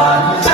God.